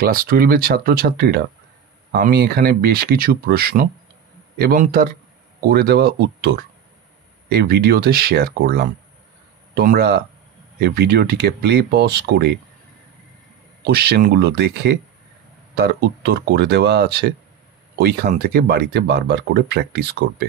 Class 12-এর ছাত্রছাত্রীরা, আমি এখানে বেশ কিছু প্রশ্ন এবং তার করে দেওয়া উত্তর এই ভিডিওতে শেয়ার করলাম। তোমরা এই ভিডিওটিকে প্লে পজ করে কোশ্চেনগুলো দেখে তার উত্তর করে দেওয়া আছে, ওইখান থেকে বাড়িতে বারবার করে প্র্যাকটিস করবে।